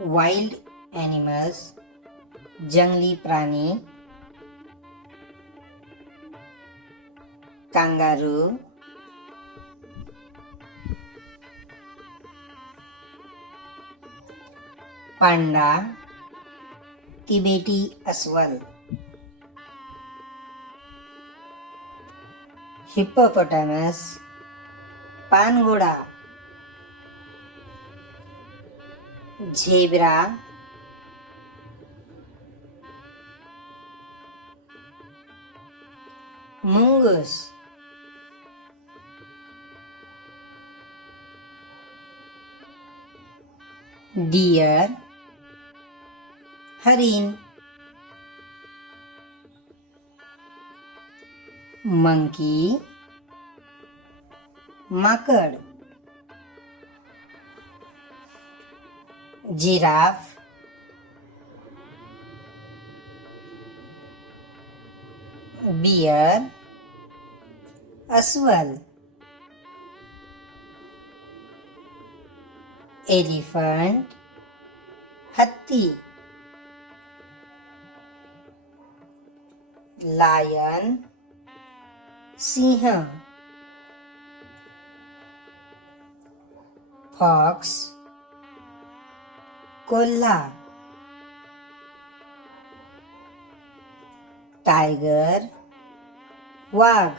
wild animals जंगली प्राणी, kangaroo, पांडा, तिबेटी अस्वल, हिप्पोपोटामस, पानघोड़ा, झेब्रा, मुंगूस, डियर, हरिण, मंकी, माकड़, जिराफ, बियर, अस्वल, एलिफेंट, हत्ती, लायन, सिंह, फॉक्स, कोल्हा, टाइगर, वाघ,